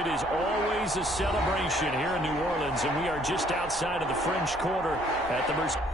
It is always a celebration here in New Orleans, and we are just outside of the French Quarter at the Mercedes.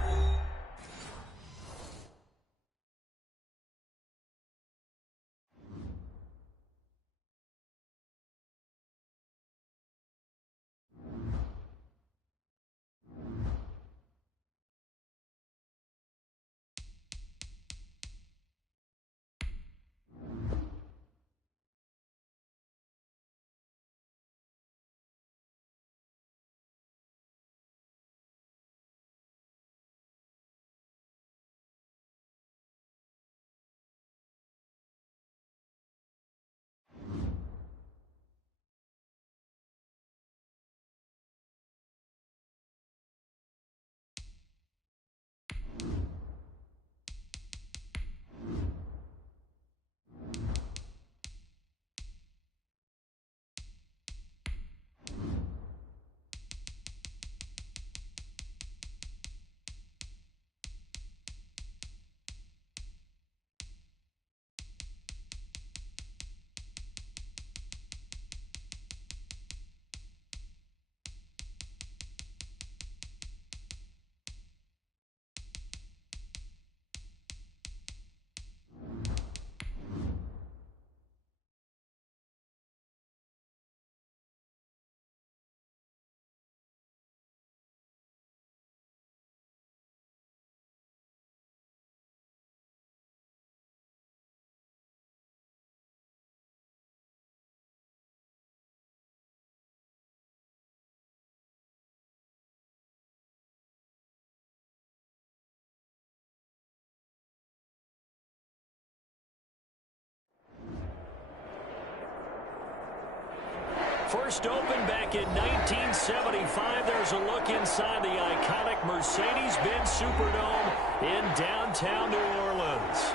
First opened back in 1975. There's a look inside the iconic Mercedes-Benz Superdome in downtown New Orleans.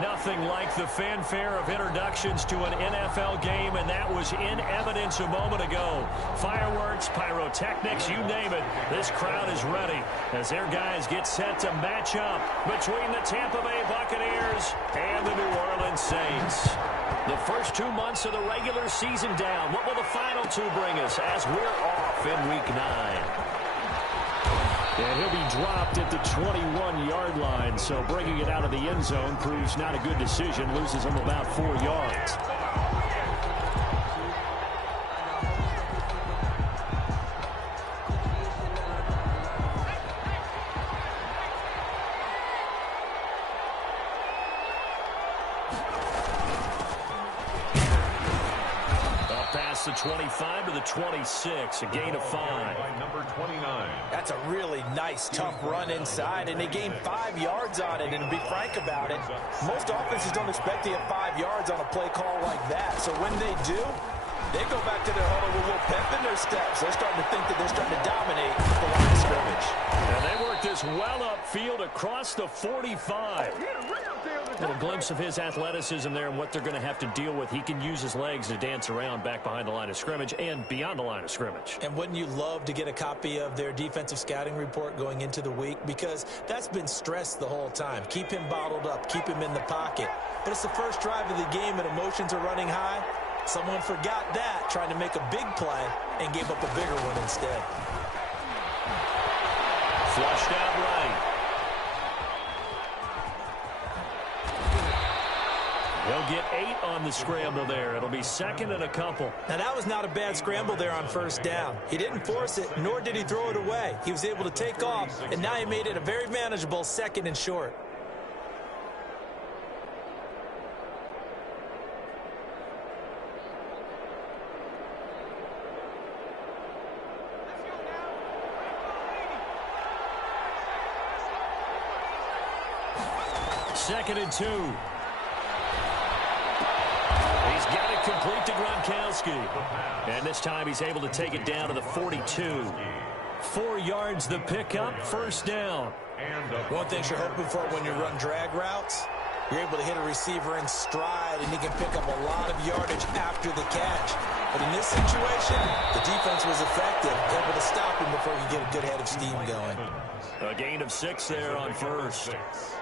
Nothing like the fanfare of introductions to an NFL game, and that was in evidence a moment ago. Fireworks, pyrotechnics, you name it. This crowd is ready as their guys get set to match up between the Tampa Bay Buccaneers and the New Orleans Saints. The first 2 months of the regular season down. What will the final two bring us as we're off in Week 9? And he'll be dropped at the 21-yard line, so bringing it out of the end zone proves not a good decision. Loses him about 4 yards. The 25 to the 26, a gain of 5. Number 29. That's a really nice, tough run inside, and they gained 5 yards on it. And to be frank about it, most offenses don't expect to get 5 yards on a play call like that. So when they do, they go back to their huddle with a little pep in their steps. They're starting to think that they're starting to dominate the line of scrimmage. And they work this well upfield across the 45. A little glimpse of his athleticism there and what they're going to have to deal with. He can use his legs to dance around back behind the line of scrimmage and beyond the line of scrimmage. And wouldn't you love to get a copy of their defensive scouting report going into the week? Because that's been stressed the whole time. Keep him bottled up. Keep him in the pocket. But it's the first drive of the game and emotions are running high. Someone forgot that, trying to make a big play, and gave up a bigger one instead. Flushed out right. They'll get 8 on the scramble there. It'll be second and a couple. Now, that was not a bad scramble there on first down. He didn't force it, nor did he throw it away. He was able to take off, and now he made it a very manageable second and short. Second and 2. He's got it complete to Gronkowski. And this time he's able to take it down to the 42. 4 yards the pickup, first down. One thing you're hoping for when you run drag routes, you're able to hit a receiver in stride, and he can pick up a lot of yardage after the catch. But in this situation, the defense was effective, able to stop him before he get a good head of steam going. A gain of 6 there on first.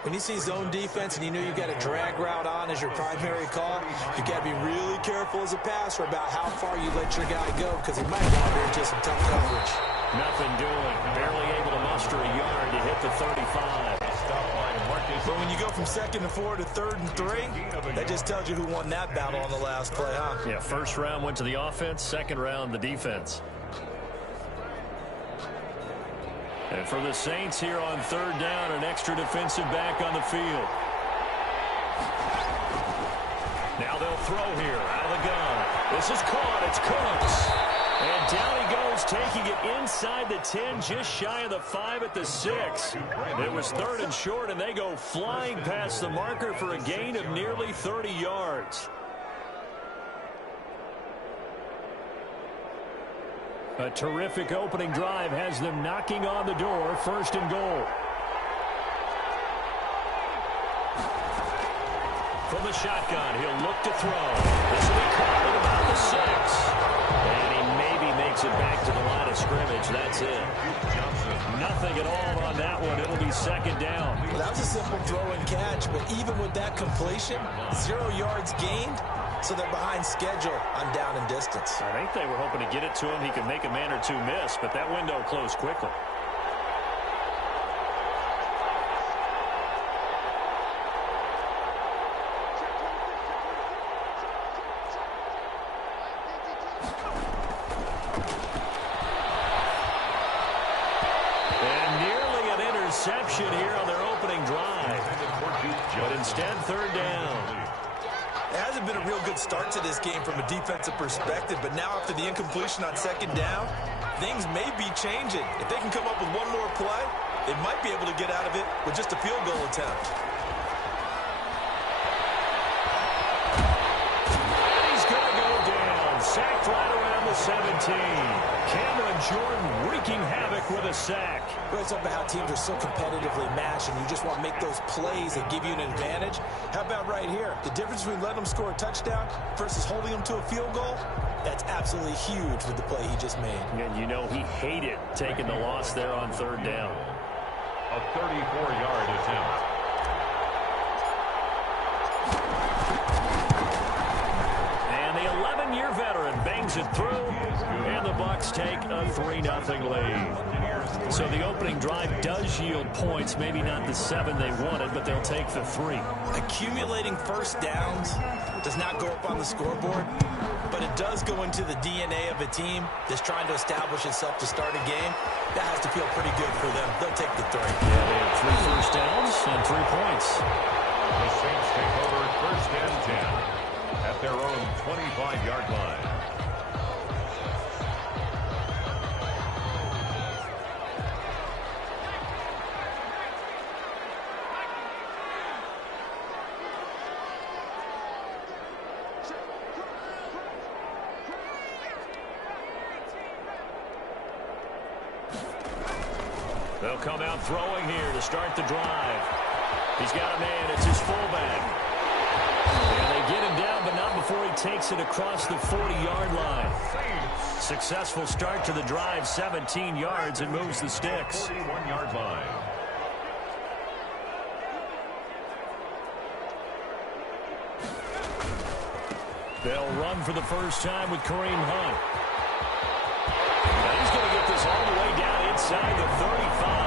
When you see zone defense and you know you've got a drag route on as your primary call, you got to be really careful as a passer about how far you let your guy go because he might wander into some tough coverage. Nothing doing. Barely able to muster a yard to hit the 35. But when you go from 2nd and 4 to 3rd and 3, that just tells you who won that battle on the last play, huh? Yeah, first round went to the offense, second round the defense. And for the Saints here on 3rd down, an extra defensive back on the field. Now they'll throw here out of the gun. This is caught. It's Cooks. And down he goes, taking it inside the 10, just shy of the 5 at the 6. It was 3rd and short, and they go flying past the marker for a gain of nearly 30 yards. A terrific opening drive has them knocking on the door, 1st and goal. From the shotgun, he'll look to throw. This will be caught at about the 6. And he maybe makes it back to the line of scrimmage. That's it. Nothing at all on that one. It'll be 2nd down. Well, that was a simple throw and catch, but even with that completion, 0 yards gained, so they're behind schedule on down and distance. I think they were hoping to get it to him. He could make a man or two miss, but that window closed quickly. Interception here on their opening drive. But instead, 3rd down. It hasn't been a real good start to this game from a defensive perspective, but now after the incompletion on 2nd down, things may be changing. If they can come up with one more play, they might be able to get out of it with just a field goal attempt. And he's going to go down. Sacked right around the 17. Cameron Jordan wreaking havoc with a sack. Well, it's about how teams are so competitively matched, and you just want to make those plays that give you an advantage. How about right here? The difference between letting them score a touchdown versus holding them to a field goal, that's absolutely huge with the play he just made. And you know he hated taking the loss there on 3rd down. A 34-yard attempt. And the 11-year veteran bangs it through, and the Bucs take a 3-0 lead. So the opening drive does yield points, maybe not the 7 they wanted, but they'll take the 3. Accumulating first downs does not go up on the scoreboard, but it does go into the DNA of a team that's trying to establish itself to start a game. That has to feel pretty good for them. They'll take the 3. Yeah, they have 3 first downs and 3 points. The Saints take over 1st and 10 at their own 25-yard line. They'll come out throwing here to start the drive. He's got a man. It's his fullback. And they get him down, but not before he takes it across the 40-yard line. Successful start to the drive, 17 yards, and moves the sticks. 41-yard line. They'll run for the first time with Kareem Hunt. Now he's going to get this all the way down inside the 35.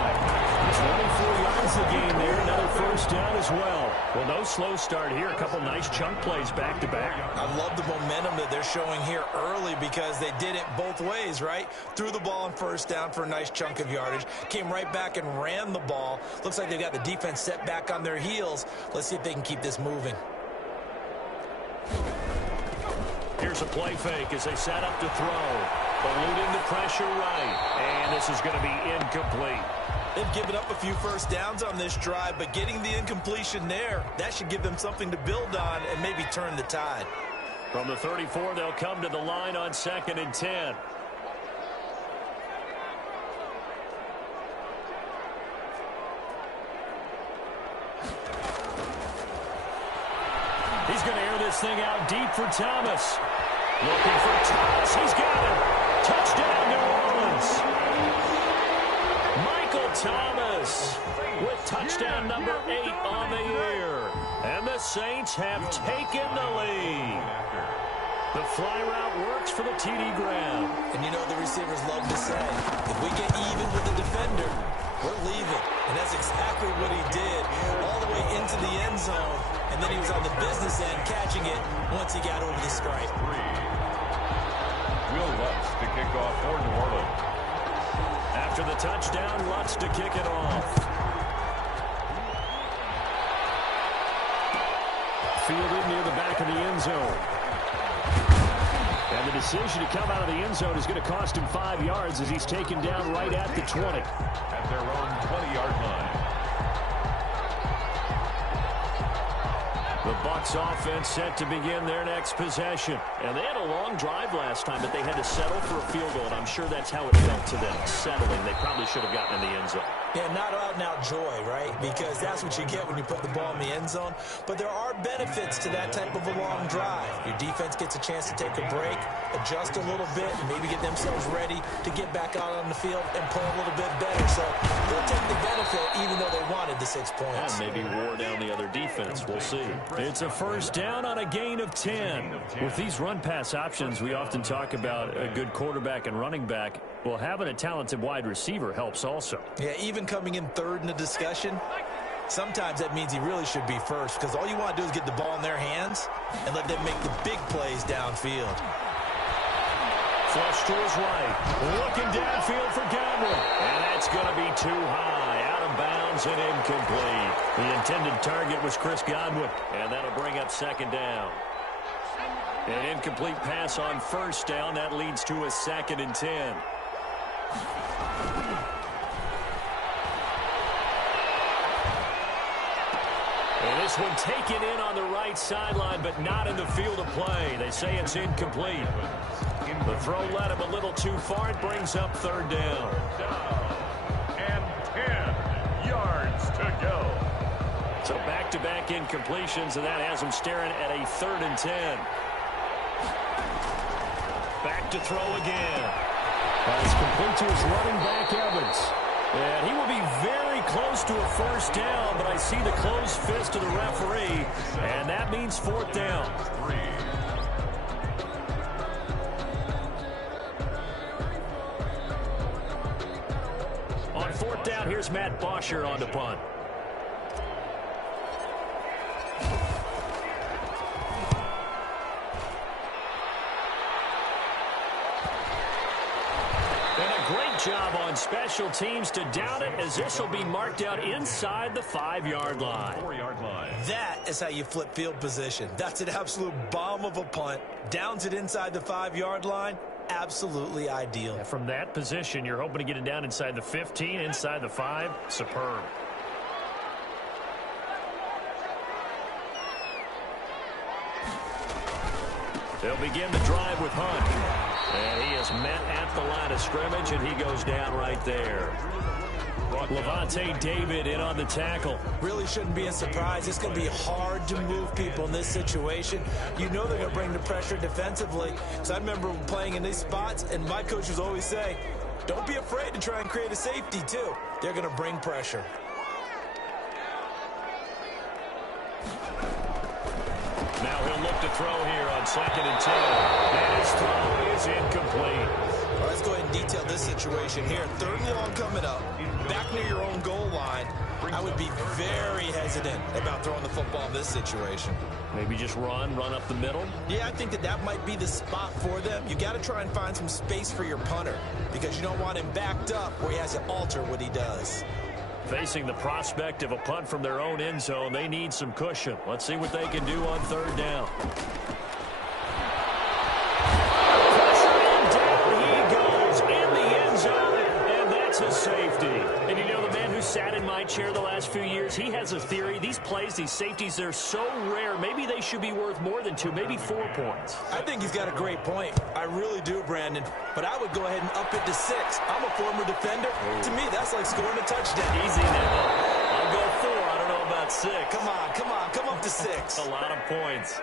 24 yards a game there. Another first down as well. Well, no slow start here. A couple nice chunk plays back-to-back. I love the momentum that they're showing here early because they did it both ways, right? Threw the ball on first down for a nice chunk of yardage. Came right back and ran the ball. Looks like they've got the defense set back on their heels. Let's see if they can keep this moving. Here's a play fake as they set up to throw. Eluding the pressure right. And this is going to be incomplete. They've given up a few first downs on this drive, but getting the incompletion there, that should give them something to build on and maybe turn the tide. From the 34, they'll come to the line on 2nd and 10. He's going to air this thing out deep for Thomas. Looking for Thomas. He's got it. Touchdown, New Orleans. Michael Thomas with touchdown number 8 on the year. And the Saints have taken the lead. The fly route works for the TD Graham. And you know the receivers love to say, if we get even with the defender, we're leaving. And that's exactly what he did all the way into the end zone. And then he was on the business end catching it once he got over the stripe. Will Lutz to kick off for New Orleans. After the touchdown, Lutz to kick it off. Fielded near the back of the end zone. And the decision to come out of the end zone is going to cost him 5 yards as he's taken down right at the 20. At their own 20-yard line. The Bucs offense set to begin their next possession. And they had a long drive last time, but they had to settle for a field goal. And I'm sure that's how it felt to them, settling. They probably should have gotten in the end zone. Yeah, not out-and-out joy, right? Because that's what you get when you put the ball in the end zone. But there are benefits to that type of a long drive. Your defense gets a chance to take a break, adjust a little bit, and maybe get themselves ready to get back out on the field and play a little bit better. So they'll take the benefit even though they wanted the 6 points. And maybe wore down the other defense. We'll see. It's a first down on a gain of 10. With these run-pass options, we often talk about a good quarterback and running back. Well, having a talented wide receiver helps also. Yeah, even coming in third in the discussion, sometimes that means he really should be first because all you want to do is get the ball in their hands and let them make the big plays downfield. Flush to his right. Looking downfield for Godwin. And that's going to be too high. Out of bounds and incomplete. The intended target was Chris Godwin. And that'll bring up second down. An incomplete pass on first down. That leads to a 2nd and 10. And this one taken in on the right sideline, but not in the field of play. They say it's incomplete. The throw led him a little too far. It brings up third down. And 10 yards to go. So back-to-back incompletions, and that has him staring at a 3rd and 10. Back to throw again. It's complete to his running back, Evans. And he will be very close to a first down, but I see the closed fist of the referee, and that means 4th down. On 4th down, here's Matt Bosher on the punt. Great job on special teams to down it, as this will be marked out inside the 5-yard line. 4-yard line. That is how you flip field position. That's an absolute bomb of a punt. Downs it inside the 5-yard line. Absolutely ideal. Yeah, from that position, you're hoping to get it down inside the 15, inside the 5. Superb. They'll begin the drive with Hunt. And he is met at the line of scrimmage, and he goes down right there. Levante David in on the tackle. Really shouldn't be a surprise. It's going to be hard to move people in this situation. You know they're going to bring the pressure defensively. So I remember playing in these spots, and my coach was always saying, don't be afraid to try and create a safety, too. They're going to bring pressure. Now he'll look to throw here on 2nd and 10. And his throw is incomplete. Well, let's go ahead and detail this situation here. 3rd and long coming up. Back near your own goal line. I would be very hesitant about throwing the football in this situation. Maybe just run up the middle? Yeah, I think that might be the spot for them. You got to try and find some space for your punter because you don't want him backed up where he has to alter what he does. Facing the prospect of a punt from their own end zone, they need some cushion. Let's see what they can do on 3rd down. Pressure, and down he goes in the end zone, and that's a safety. And you know, the man who sat in my chair the last few years, he has a theory. These plays, these safeties, they're so rare. Maybe they should be worth more than 2, maybe 4 points. I think he's got a great point. I really do, Brandon. But I would go ahead and up it to 6. I'm a former defender. Ooh. To me, that's like scoring a touchdown. Easy now. I'll go 4. I don't know about 6. Come on. Come up to 6. A lot of points.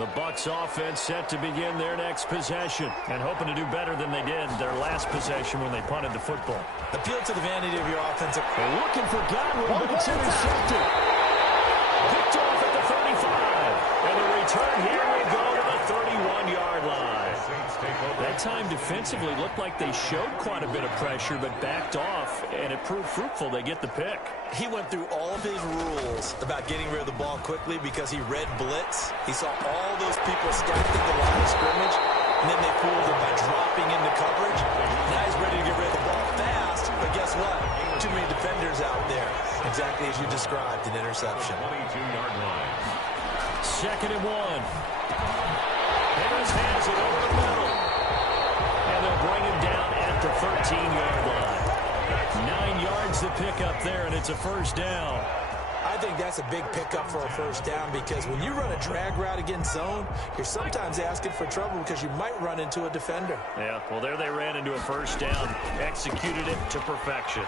The Bucs offense set to begin their next possession and hoping to do better than they did their last possession when they punted the football. Appeal to the vanity of your offensive. They're looking for Godwin, but it's intercepted. Picked off at the 35. And the return here will go to the 31-yard line. That time defensively looked like they showed quite a bit of pressure but backed off, and it proved fruitful. They get the pick. He went through all of his rules about getting rid of the ball quickly because he read blitz. He saw all those people stacked in the line of scrimmage, and then they fooled him by dropping into coverage. Now he's ready to get rid of the ball fast, but guess what? Too many defenders out there. Exactly as you described, an interception. 22-yard line. 2nd and 1. Harris has it over the middle. And they'll bring him down at the 13-yard line. 9 yards to pick up there, and it's a first down. I think that's a big pickup for a first down because when you run a drag route against zone, you're sometimes asking for trouble because you might run into a defender. Yeah, well, there they ran into a first down. Executed it to perfection.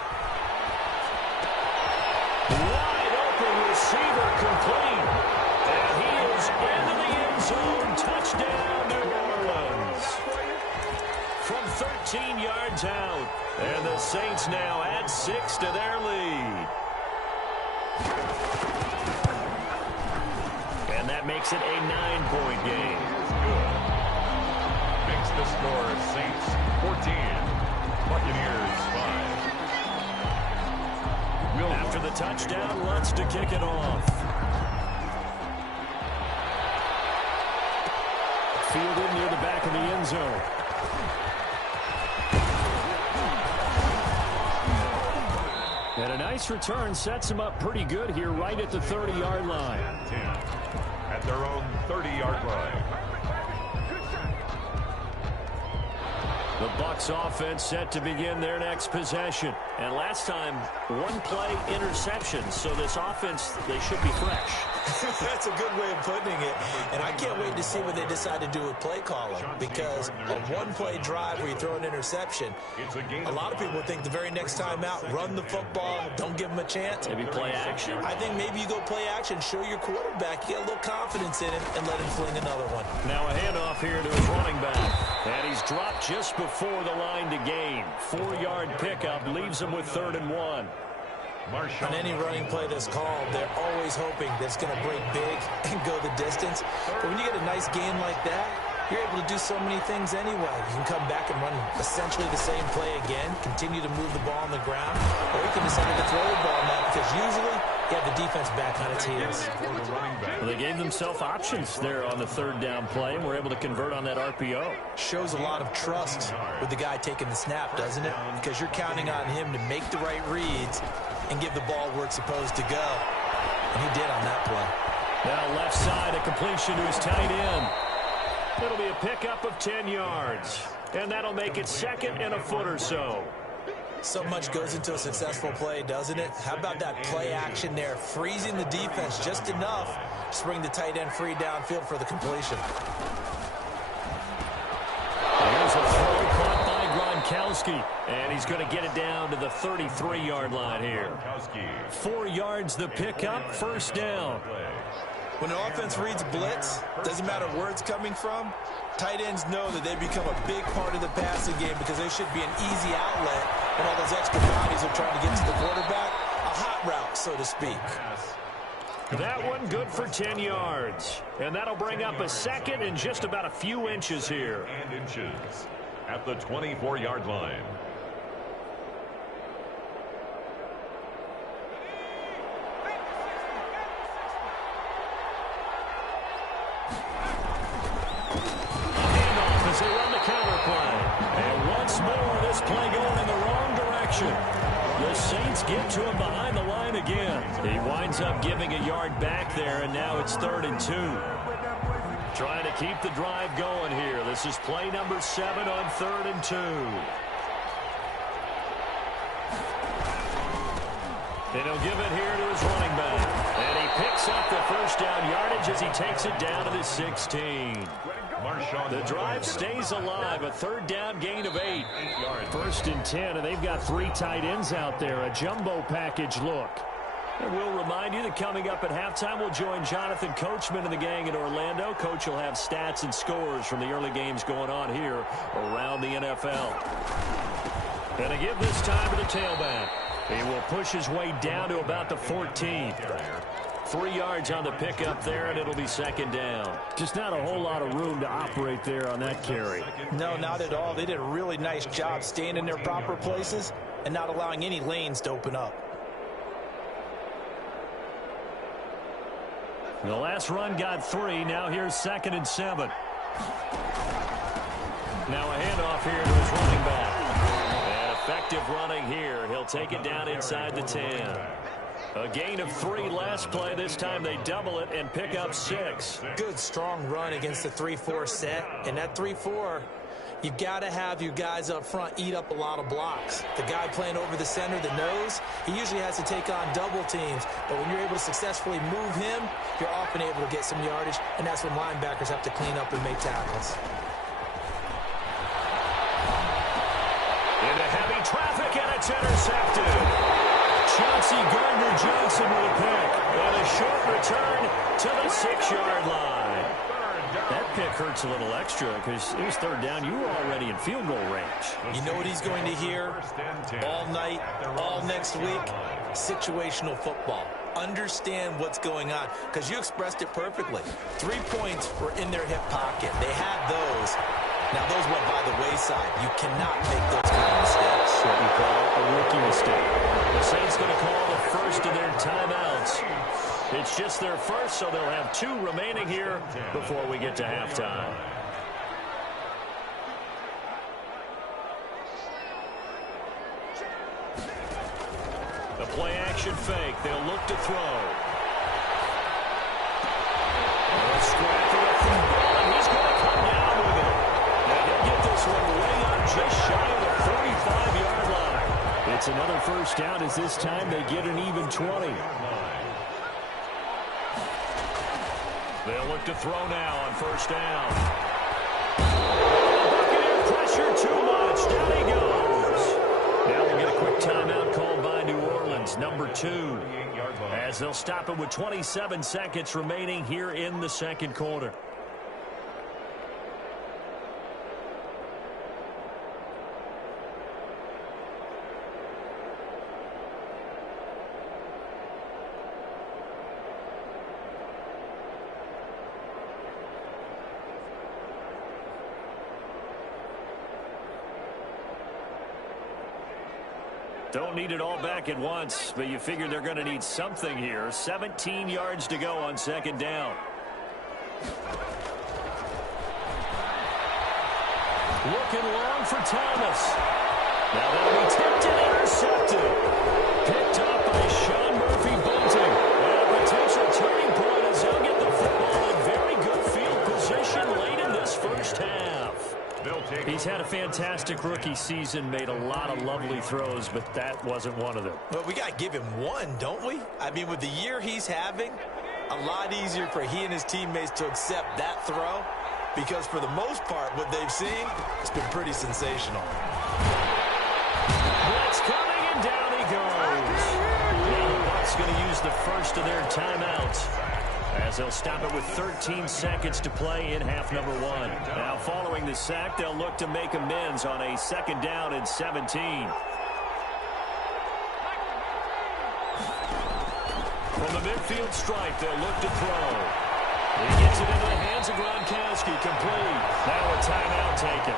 Wide open receiver complete. And he is into the end zone. Touchdown, New Orleans. From 13 yards out. And the Saints now add 6 to their lead. And that makes it a 9-point game. Makes the score Saints 14, Buccaneers 5. After the touchdown, Lutz to kick it off. Fielded near the back of the end zone. And a nice return sets him up pretty good here right at the 30-yard line. 10 at their own 30-yard line. The Bucs offense set to begin their next possession. And last time, 1-play interception. So this offense, they should be fresh. That's a good way of putting it. And I can't wait to see what they decide to do with play calling. Because a 1-play drive where you throw an interception, a lot of people think the very next time out, run the football, don't give them a chance. Maybe play action. I think maybe you go play action, show your quarterback, you get a little confidence in him, and let him fling another one. Now a handoff here to his running back. And he's dropped just before the line to gain. 4-yard pickup leaves him with 3rd and 1. On any running play that's called, they're always hoping that it's going to break big and go the distance. But when you get a nice gain like that, you're able to do so many things anyway. You can come back and run essentially the same play again, continue to move the ball on the ground, or you can decide to throw the ball now because usually you have the defense back on its heels. Well, they gave themselves options there on the 3rd down play and were able to convert on that RPO. Shows a lot of trust with the guy taking the snap, doesn't it? Because you're counting on him to make the right reads and give the ball where it's supposed to go. And he did on that play. Now left side, a completion to his tight end. It'll be a pickup of 10 yards. And that'll make it 2nd and a foot or so. So much goes into a successful play, doesn't it? How about that play action there, freezing the defense just enough to bring the tight end free downfield for the completion. Here's a throw caught by Gronkowski, and he's going to get it down to the 33-yard line here. 4 yards the pickup, first down. When an offense reads blitz, doesn't matter where it's coming from, tight ends know that they become a big part of the passing game because they should be an easy outlet when all those extra bodies are trying to get to the quarterback. A hot route, so to speak. That one good for 10 yards. And that'll bring up a 2nd and just about a few inches here. And inches at the 24-yard line. As they run the counter play. And once more, this play going in the wrong direction. The Saints get to him behind the line again. He winds up giving a yard back there, and now it's 3rd and 2. Trying to keep the drive going here. This is play number 7 on 3rd and 2. And he'll give it here to his running back. And he picks up the first down yardage as he takes it down to the 16. The drive stays alive. A 3rd down gain of 8. 1st and 10, and they've got 3 tight ends out there. A jumbo package look. And we'll remind you that coming up at halftime, we'll join Jonathan Coachman and the gang in Orlando. Coach will have stats and scores from the early games going on here around the NFL. And to give this time to the tailback. He will push his way down to about the 14. 3 yards on the pickup there, and it'll be second down. Just not a whole lot of room to operate there on that carry. No, not at all. They did a really nice job staying in their proper places and not allowing any lanes to open up. The last run got 3. Now here's 2nd and 7. Now a handoff here to his running back. And effective running here. He'll take it down inside the 10. A gain of 3 last play. This time they double it and pick up 6. Good, strong run against the 3-4 set. And that 3-4, you've got to have your guys up front eat up a lot of blocks. The guy playing over the center, the nose, he usually has to take on double teams. But when you're able to successfully move him, you're often able to get some yardage. And that's when linebackers have to clean up and make tackles. Into heavy traffic, and it's intercepted. Chauncey Gardner-Johnson with a pick. And a short return to the 6-yard line. That pick hurts a little extra because it was 3rd down. You were already in field goal range. You know what he's going to hear all night, all next week? Situational football. Understand what's going on, because you expressed it perfectly. 3 points were in their hip pocket. They had those. Now, those went by the wayside. You cannot make those kind of mistakes. What you call a rookie mistake. The Saints going to call the first of their timeouts. It's just their first, so they'll have 2 remaining here before we get to halftime. The play-action fake. They'll look to throw. Scrapping up from Bell, and he's going to come down with it. Now they'll get this one way up just shy of the 45-yard line. It's another first down as this time they get an even 20. They'll look to throw now on first down. Buccaneer pressure too much. Down he goes. Now we'll get a quick timeout called by New Orleans, number 2. As they'll stop it with 27 seconds remaining here in the second quarter. Don't need it all back at once, but you figure they're going to need something here. 17 yards to go on second down. Looking long for Thomas. Now that'll be tipped and intercepted. Picked up by Sean Murphy-Bunting. And a potential turning point as they'll get the football in very good field position late in this first half. He's had a fantastic rookie season, made a lot of lovely throws, but that wasn't one of them. Well, we got to give him one, don't we? I mean, with the year he's having, a lot easier for he and his teammates to accept that throw, because for the most part, what they've seen, it's been pretty sensational. Blitz coming, and down he goes. Now the Bucs going to use the first of their timeouts, as they'll stop it with 13 seconds to play in half number 1. Now following the sack, they'll look to make amends on a second down and 17. From the midfield stripe, they'll look to throw. He gets it into the hands of Gronkowski, complete. Now a timeout taken.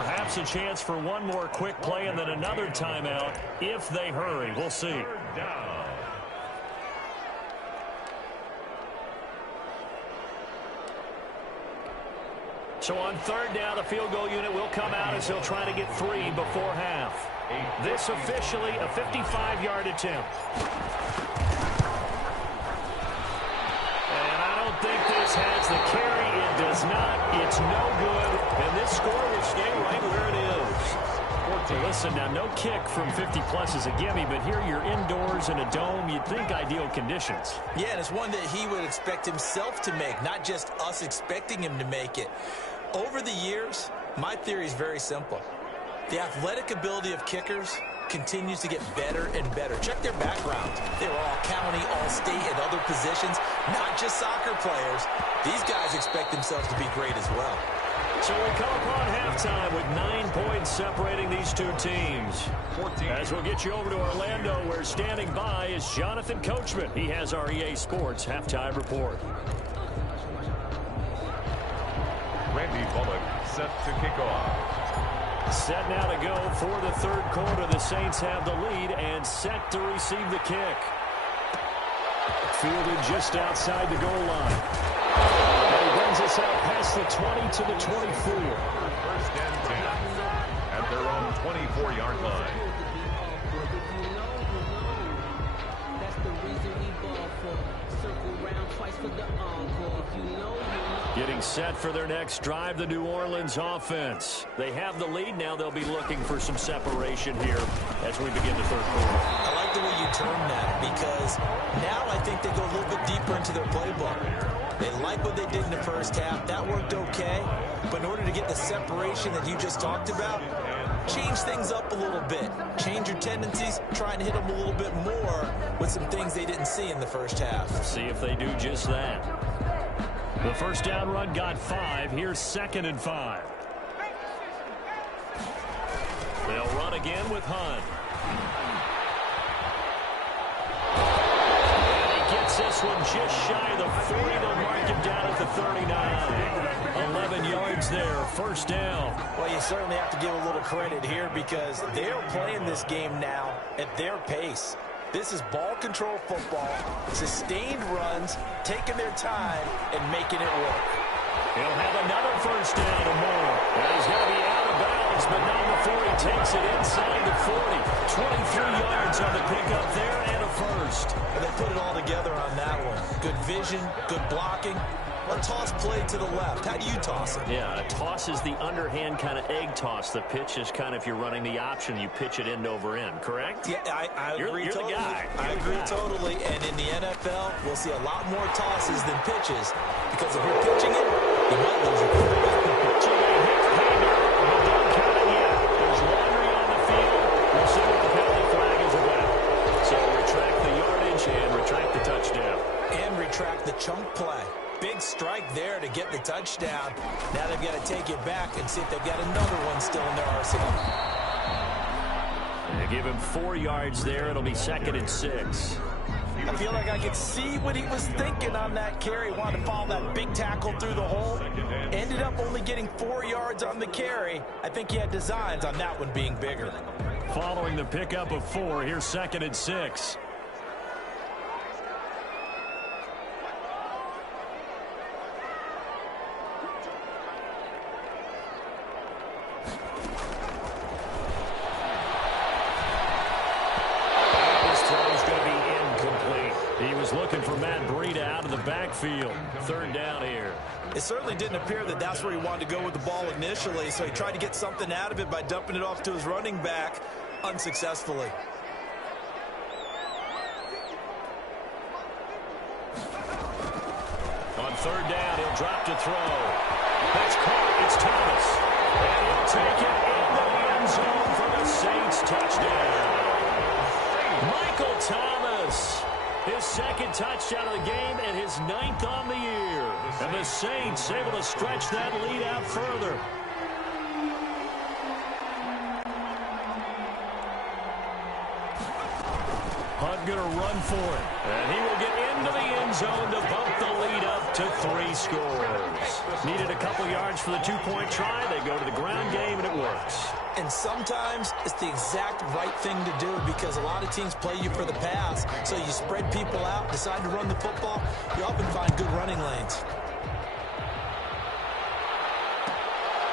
Perhaps a chance for one more quick play and then another timeout if they hurry. We'll see. So on third down, the field goal unit will come out as they'll try to get 3 before half. This officially a 55-yard attempt. And I don't think this has the carry. It does not. It's no good. And this score will stay right where it is. Listen, now no kick from 50-plus is a gimme, but here you're indoors in a dome. You'd think ideal conditions. Yeah, and it's one that he would expect himself to make, not just us expecting him to make it. Over the years, my theory is very simple. The athletic ability of kickers continues to get better and better. Check their backgrounds. They were all county, all state, and other positions, not just soccer players. These guys expect themselves to be great as well. So we come upon halftime with 9 points separating these two teams. 14. As we'll get you over to Orlando, where standing by is Jonathan Coachman. He has our EA Sports halftime report. Randy Bullock set to kick off. Set now to go for the third quarter. The Saints have the lead and set to receive the kick. Fielded just outside the goal line. And he brings us out past the 20 to the 24. First and 10 at their own 24-yard line. Getting set for their next drive, the New Orleans offense. They have the lead. Now they'll be looking for some separation here as we begin the third quarter. I like the way you term that, because now I think they go a little bit deeper into their playbook. They like what they did in the first half. That worked okay. But in order to get the separation that you just talked about, change things up a little bit. Change your tendencies. Try and hit them a little bit more with some things they didn't see in the first half. See if they do just that. The first down run got 5. Here's 2nd and 5. They'll run again with Hunt. And he gets this one just shy of the 40. They'll mark him down at the 39. 11 yards there. First down. Well, you certainly have to give a little credit here, because they're playing this game now at their pace. This is ball control football, sustained runs, taking their time, and making it work. He'll have another first down or more. And he's going to be out of bounds, but not before he takes it inside the 40. 23 yards on the pickup there and a first. And they put it all together on that one. Good vision, good blocking. A toss play to the left. How do you toss it? Yeah, a toss is the underhand kind of egg toss. The pitch is kind of, if you're running the option, you pitch it end over end, correct? Yeah, I agree you're totally. The guy. I agree totally. And in the NFL, we'll see a lot more tosses than pitches, because if you're pitching it, you might lose your quarterback. So they hit the hander, but don't count it yet. There's laundry on the field. We'll see what the penalty flag is about. So retract the yardage and retract the touchdown. And retract the chunk play. Big strike there to get the touchdown. Now they've got to take it back and see if they've got another one still in their arsenal. They give him 4 yards there. It'll be 2nd and 6. I feel like I could see what he was thinking on that carry. Wanted to follow that big tackle through the hole. Ended up only getting 4 yards on the carry. I think he had designs on that one being bigger. Following the pickup of 4, here's 2nd and 6. Looking for Matt Breida out of the backfield. 3rd down here. It certainly didn't appear that that's where he wanted to go with the ball initially, so he tried to get something out of it by dumping it off to his running back unsuccessfully. On 3rd down, he'll drop to throw. That's caught. It's Thomas. And he'll take it into the end zone for the Saints touchdown. Michael Thomas. His 2nd touchdown of the game and his 9th on the year. And the Saints able to stretch that lead out further. Hunt going to run for it. And he will get into the end zone to bump the lead up to 3 scores. Needed a couple yards for the 2-point try. They go to the ground game, and it works. And sometimes it's the exact right thing to do, because a lot of teams play you for the pass. So you spread people out, decide to run the football. You often find good running lanes.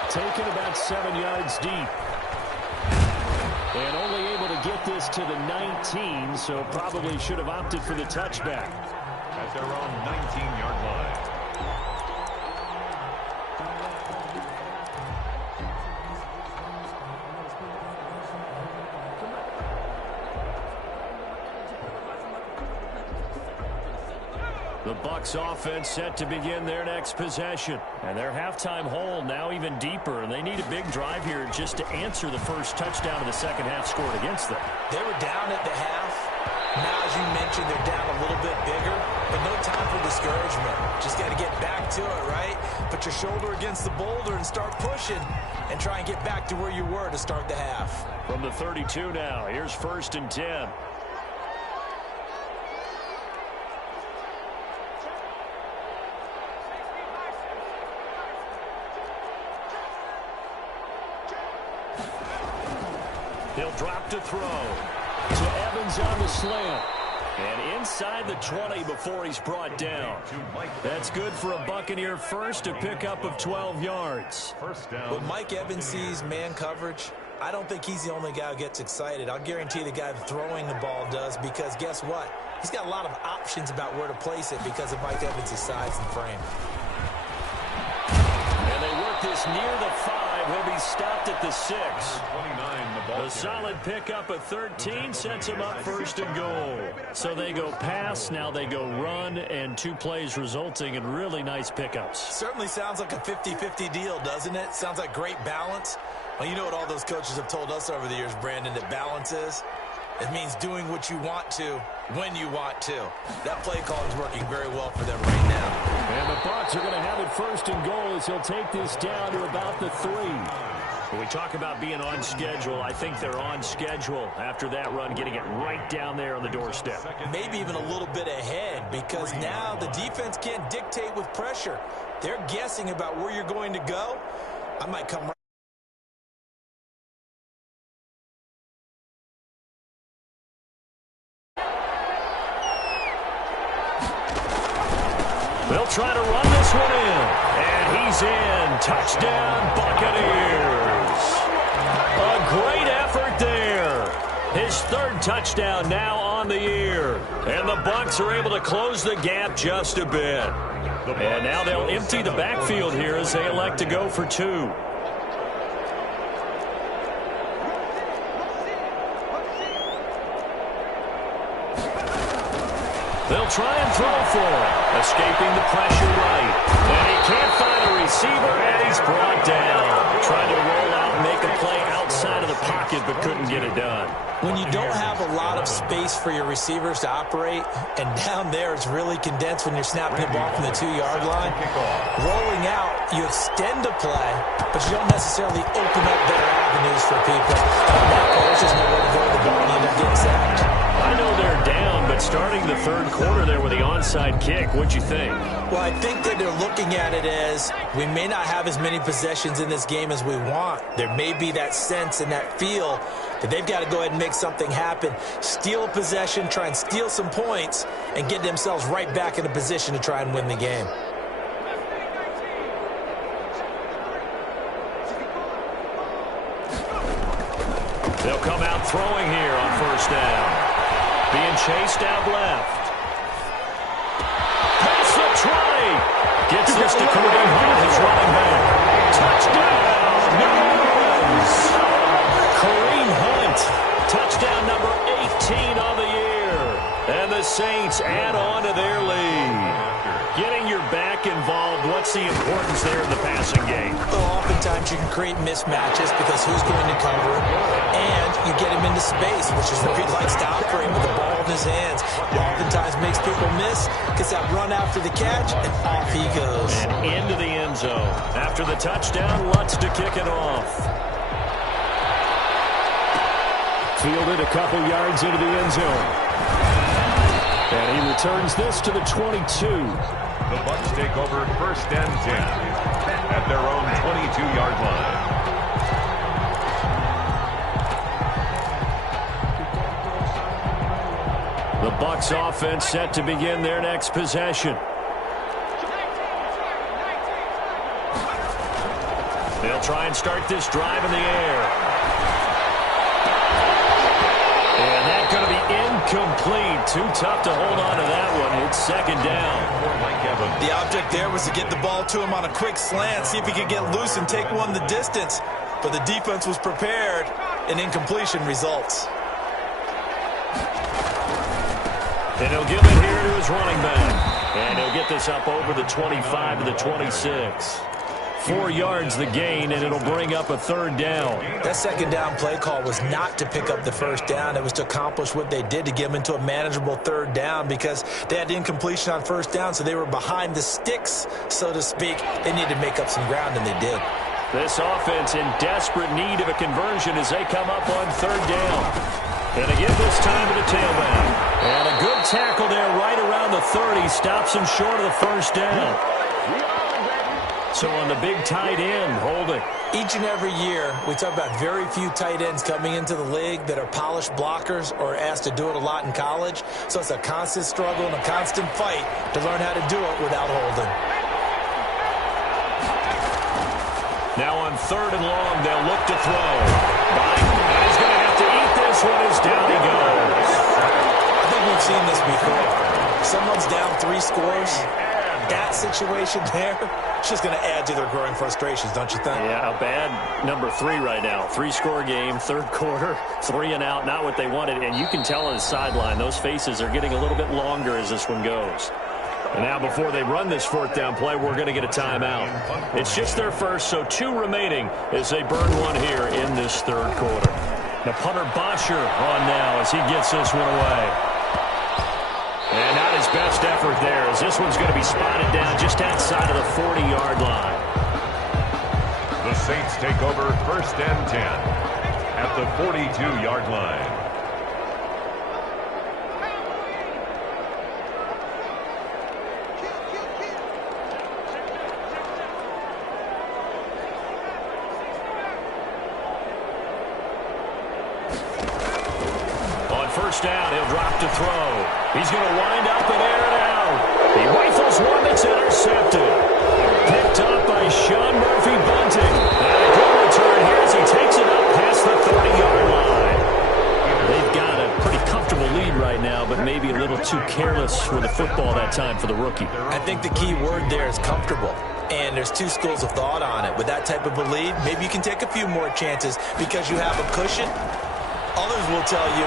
Taken about 7 yards deep. And only able to get this to the 19, so probably should have opted for the touchback. At their own 19-yard line. The Bucs offense set to begin their next possession. And their halftime hole now even deeper, and they need a big drive here just to answer the first touchdown of the second half scored against them. They were down at the half. Now, as you mentioned, they're down a little bit bigger, but no time for discouragement. Just got to get back to it, right? Put your shoulder against the boulder and start pushing and try and get back to where you were to start the half. From the 32 now, here's 1st and 10. He'll drop to throw. To Evans on the slant. And inside the 20 before he's brought down. That's good for a Buccaneer first, a pickup of 12 yards. When Mike Evans sees man coverage, I don't think he's the only guy who gets excited. I'll guarantee the guy throwing the ball does, because guess what? He's got a lot of options about where to place it because of Mike Evans' size and frame. And they work this near the 5. He'll be stopped at the 6. A solid pickup of 13 sets him up 1st and goal. So they go pass, now they go run, and 2 plays resulting in really nice pickups. Certainly sounds like a 50-50 deal, doesn't it? Sounds like great balance. Well, you know what all those coaches have told us over the years, Brandon, that balance is? It means doing what you want to when you want to. That play call is working very well for them right now. And the Bucs are going to have it 1st and goal as he'll take this down to about the 3. When we talk about being on schedule, I think they're on schedule after that run, getting it right down there on the doorstep. Maybe even a little bit ahead, because now the defense can't dictate with pressure. They're guessing about where you're going to go. I might come right. They'll try to run this one in. And he's in. Touchdown, Buccaneers. A great effort there. His 3rd touchdown now on the year. And the Bucs are able to close the gap just a bit. And now they'll empty the backfield here as they elect to go for 2. They'll try and throw for it. Escaping the pressure right. And he can't find a receiver, and he's brought down. Trying to roll out and make a play outside of the pocket, but couldn't get it done. When you don't have a lot of space for your receivers to operate, and down there it's really condensed when you're snapping the ball from the 2-yard line, rolling out, you extend the play, but you don't necessarily open up better avenues for people. That there's just nowhere to go with the ball, and you end up getting sacked. I know they're down, but starting the 3rd quarter there with the onside kick, what'd you think? Well, I think that they're looking at it as we may not have as many possessions in this game as we want. There may be that sense and that feel that they've got to go ahead and make something happen. Steal a possession, try and steal some points, and get themselves right back in a position to try and win the game. They'll come out throwing here on 1st down. Being chased out left. Pass the 20. Gets this to Kareem Hunt, his running back. Touchdown, New Orleans. Kareem Hunt, touchdown number 18 on the year. And the Saints add on to their lead. Getting your back involved, what's the importance there in the passing game? Well, oftentimes you can create mismatches because who's going to cover it, and you get him into space, which is where he likes to operate with the ball in his hands. Oftentimes makes people miss, gets that run after the catch, and off he goes. And into the end zone. After the touchdown, Lutz to kick it off. Fielded a couple yards into the end zone. And he returns this to the 22. The Bucs take over 1st and 10 at their own 22-yard line. The Bucs offense set to begin their next possession. They'll try and start this drive in the air. And that's going to be incomplete. Too tough to hold on to that one. It's 2nd down. The object there was to get the ball to him on a quick slant, see if he could get loose and take one the distance. But the defense was prepared, and incompletion results. And he'll give it here to his running back. And he'll get this up over the 25 to the 26. 4 yards the gain, and it'll bring up a third down. That second down play call was not to pick up the first down. It was to accomplish what they did, to get them into a manageable third down, because they had incompletion on first down, so they were behind the sticks, so to speak. They needed to make up some ground, and they did. This offense in desperate need of a conversion as they come up on third down. And again this time to the tailback. And a good tackle there right around the 30. Stops him short of the first down. So on the big tight end, holding. Each and every year, we talk about very few tight ends coming into the league that are polished blockers or asked to do it a lot in college. So it's a constant struggle and a constant fight to learn how to do it without holding. Now on third and long, they'll look to throw. He's going to have to eat this one as down he goes. I think we've seen this before. Someone's down 3 scores. That situation there, it's just going to add to their growing frustrations, don't you think? Yeah, a bad number 3 right now. 3-score game, third quarter, 3 and out, not what they wanted. And you can tell on the sideline, those faces are getting a little bit longer as this one goes. And now before they run this fourth down play, we're going to get a timeout. It's just their first, so 2 remaining as they burn one here in this third quarter. The punter Bosher on now as he gets this one away. And not his best effort there, as this one's going to be spotted down just outside of the 40-yard line. The Saints take over first and 10 at the 42-yard line. First down, he'll drop to throw. He's going to wind up and air it out. He rifles one that's intercepted. Picked up by Sean Murphy Bunting. And a good return here as he takes it up past the 30-yard line. They've got a pretty comfortable lead right now, but maybe a little too careless with the football that time for the rookie. I think the key word there is comfortable. And there's 2 schools of thought on it. With that type of a lead, maybe you can take a few more chances because you have a cushion. Others will tell you,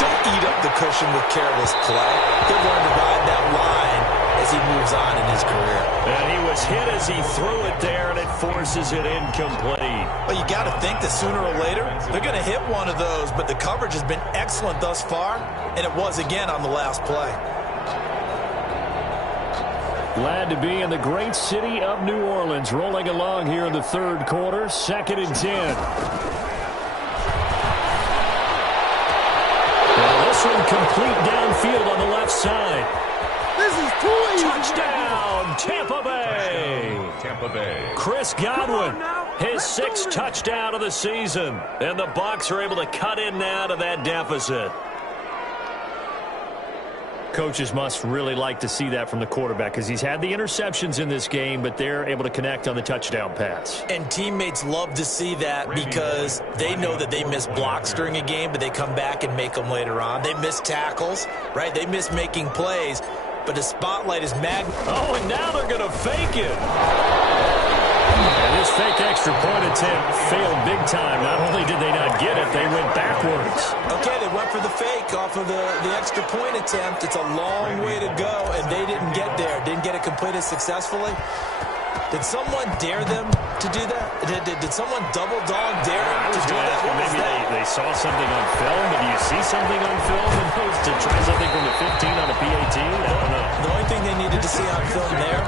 don't eat up the cushion with careless play. He'll learn to ride that line as he moves on in his career. And he was hit as he threw it there, and it forces it incomplete. Well, you got to think that sooner or later, they're going to hit one of those, but the coverage has been excellent thus far, and it was again on the last play. Glad to be in the great city of New Orleans, rolling along here in the third quarter, 2nd and 10. This one complete downfield on the left side. This is too easy. Touchdown, Tampa Bay. Tampa Bay. Chris Godwin, his 6th touchdown of the season. And the Bucs are able to cut in now to that deficit. Coaches must really like to see that from the quarterback because he's had the interceptions in this game, but they're able to connect on the touchdown pass. And teammates love to see that because they know that they miss blocks during a game, but they come back and make them later on. They miss tackles, right? They miss making plays, but the spotlight is Oh, and now they're going to fake it. And this fake extra point attempt failed big time. Not only did they not get it, they went backwards. Okay, they went for the fake off of the extra point attempt. It's a long way to go, and they didn't get there. Didn't get it completed successfully. Did someone dare them to do that? Did someone double dog dare them to do that? Maybe they saw something on film, but do you see something on film to try something from the 15 on a PAT? I don't know. The only thing they needed to see on film there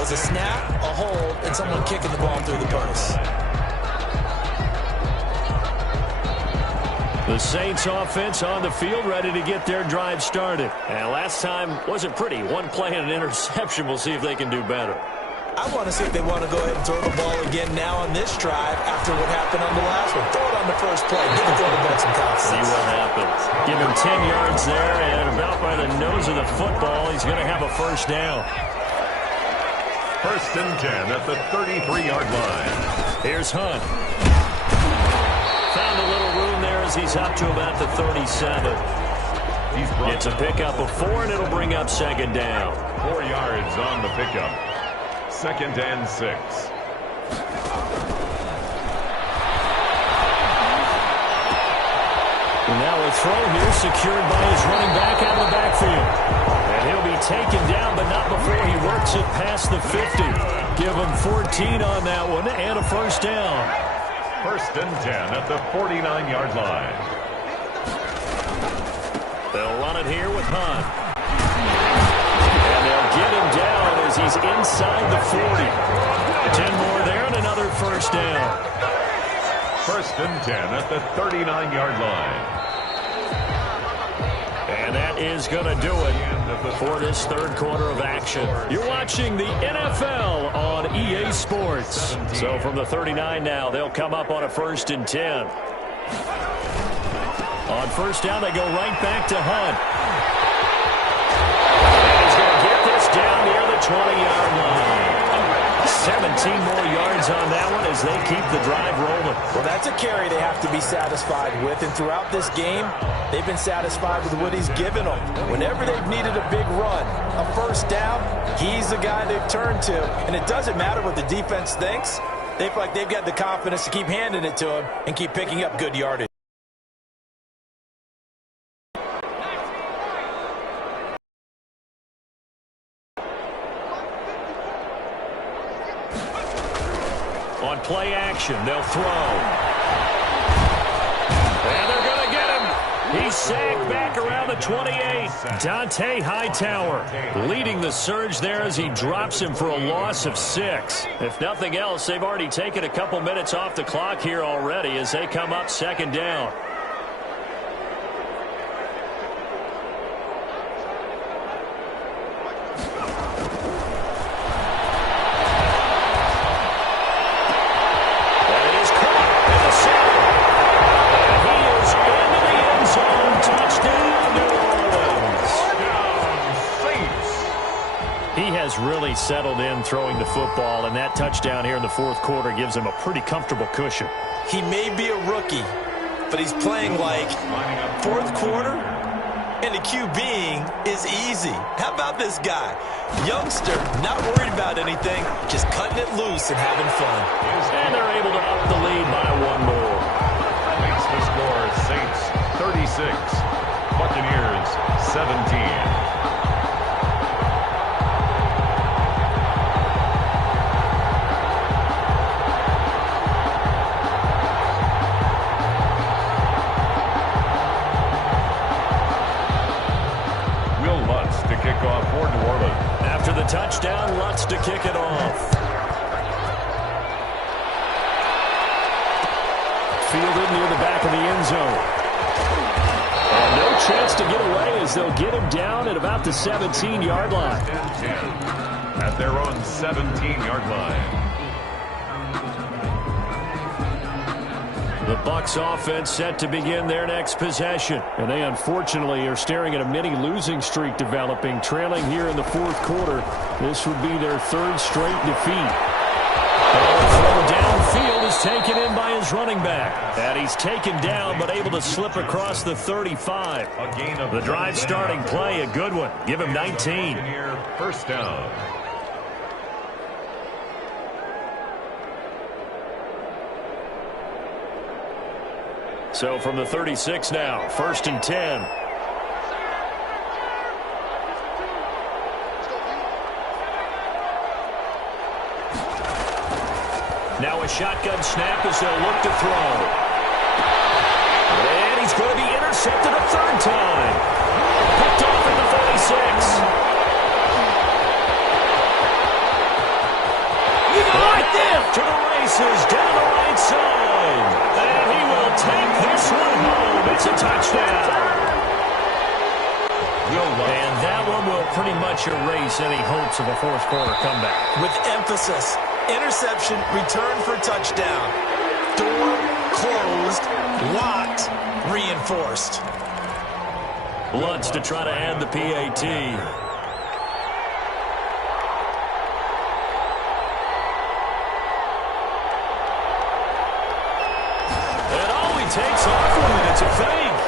was a snap, a hold, and someone kicking the ball through the post. The Saints offense on the field, ready to get their drive started. And last time wasn't pretty. One play and an interception. We'll see if they can do better. I want to see if they want to go ahead and throw the ball again now on this drive after what happened on the last one. Throw it on the first play. Give the quarterback some confidence. See what happens. Give him 10 yards there, and about by the nose of the football, he's going to have a first down. First and 10 at the 33-yard line. Here's Hunt. Found a little room there as he's up to about the 37. It's a pickup of 4, and it'll bring up 2nd down. 4 yards on the pickup. 2nd and 6. And now a throw here secured by his running back out of the backfield. And he'll be taken down, but not before he works it past the 50. Give him 14 on that one and a first down. First and 10 at the 49-yard line. They'll run it here with Hunt. And they'll get him down as he's inside the 40. 10 more there and another first down. First and 10 at the 39-yard line. And that is going to do it for this third quarter of action. You're watching the NFL on EA Sports. So from the 39 now, they'll come up on a first and 10. On first down, they go right back to Hunt. And he's going to get this down near the 20-yard line. 17 more yards on that one as they keep the drive rolling. Well, that's a carry they have to be satisfied with. And throughout this game, they've been satisfied with what he's given them. Whenever they've needed a big run, a first down, he's the guy they've turned to. And it doesn't matter what the defense thinks. They feel like they've got the confidence to keep handing it to him and keep picking up good yardage. On play action, they'll throw. And they're going to get him. He's sacked back around the 28. Dante Hightower leading the surge there as he drops him for a loss of 6. If nothing else, they've already taken a couple minutes off the clock here already as they come up second down. Really settled in throwing the football, and that touchdown here in the fourth quarter gives him a pretty comfortable cushion. He may be a rookie, but he's playing like fourth quarter, and the QBing is easy. How about this guy? Youngster, not worried about anything, just cutting it loose and having fun. And they're able to up the lead by one more. Makes the score Saints 36, Buccaneers 17. After the touchdown, Lutz to kick it off. Fielded near the back of the end zone. And no chance to get away as they'll get him down at about the 17-yard line. 10 at their own 17-yard line. The Bucs offense set to begin their next possession. And they unfortunately are staring at a mini losing streak developing, trailing here in the fourth quarter. This would be their third straight defeat. The throw downfield is taken in by his running back. And he's taken down but able to slip across the 35. The drive starting play, a good one. Give him 19. First down. So from the 36 now, first and 10. Now a shotgun snap as they'll look to throw. And he's going to be intercepted a third time. Picked off at the 46. Right there to the races, down the right side. And he will take this one home. It's a touchdown. And that one will pretty much erase any hopes of a fourth quarter comeback. With emphasis, interception, return for touchdown. Door closed, locked, reinforced. Lutz to try to add the PAT. Takes off with it. It's a fake.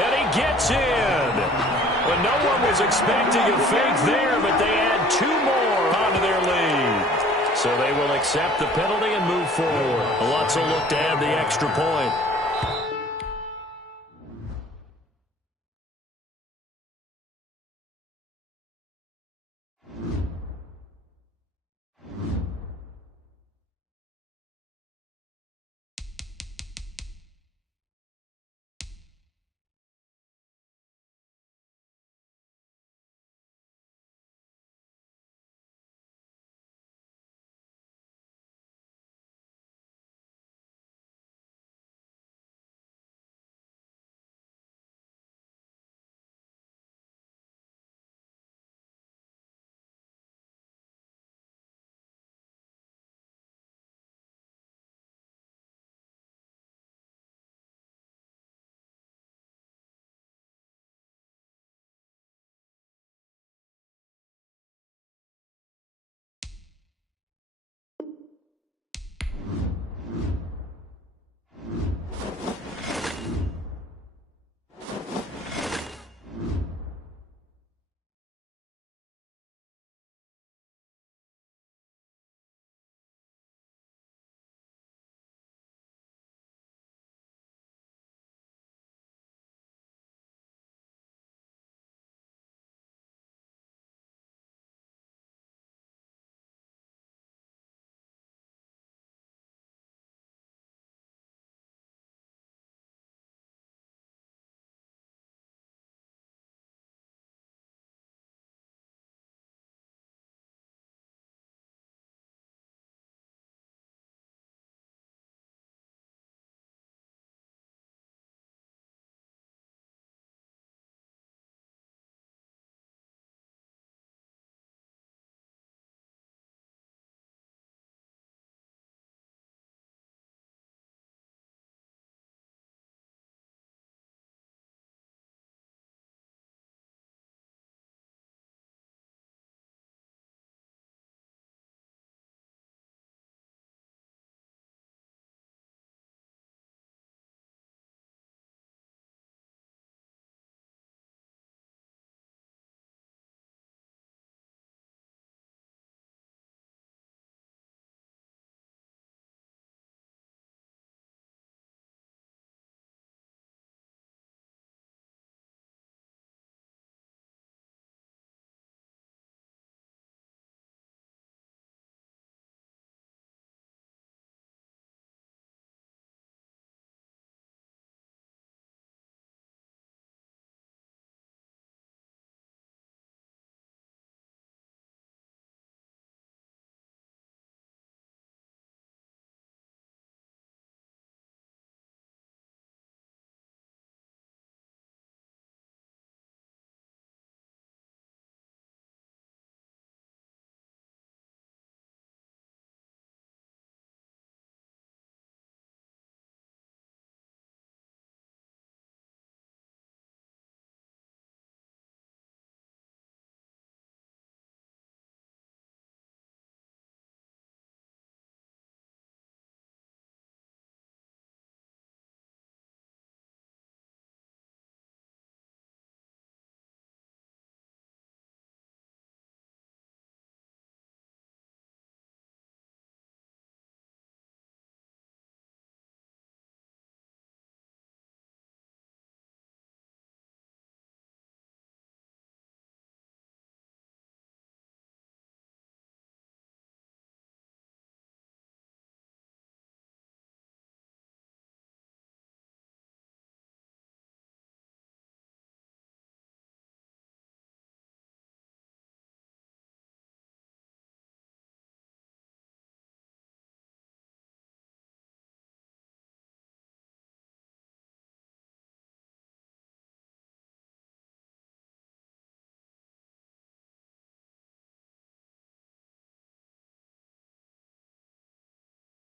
And he gets in. But no one was expecting a fake there, but they add 2 more onto their lead. So they will accept the penalty and move forward. Lutz will look to add the extra point.